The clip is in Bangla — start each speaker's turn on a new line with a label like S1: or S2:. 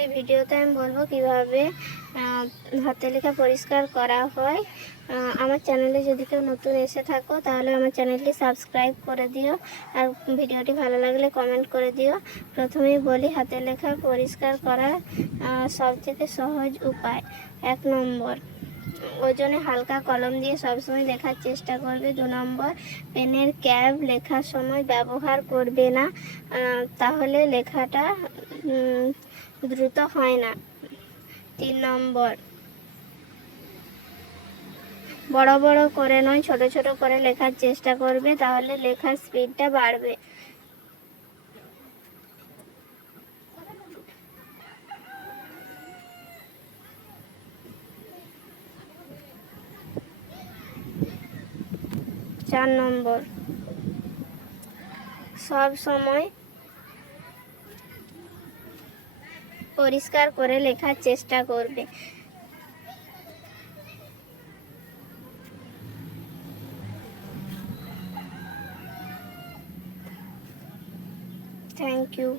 S1: এই ভিডিওতে আমি বলব কীভাবে হাতে লেখা পরিষ্কার করা হয়। আমার চ্যানেলে যদি কেউ নতুন এসে থাকো, তাহলে আমার চ্যানেলটি সাবস্ক্রাইব করে দিও। আর ভিডিওটি ভালো লাগলে কমেন্ট করে দিও। প্রথমেই বলি, হাতে লেখা পরিষ্কার করার সবথেকে সহজ উপায়। এক নম্বর, ওজনে হালকা কলম দিয়ে সবসময় লেখার চেষ্টা করবে। দু নম্বর, পেনের ক্যাব লেখার সময় ব্যবহার করবে না। তাহলে লেখাটা দ্রুত হয় না। তিন নম্বর। বড় বড় করে নয়, ছোট ছোট করে লেখার চেষ্টা করবে, তাহলে লেখার স্পিডটা বাড়বে। চার নম্বর। সব সময় পরিষ্কার করে লেখার চেষ্টা করবে। Thank you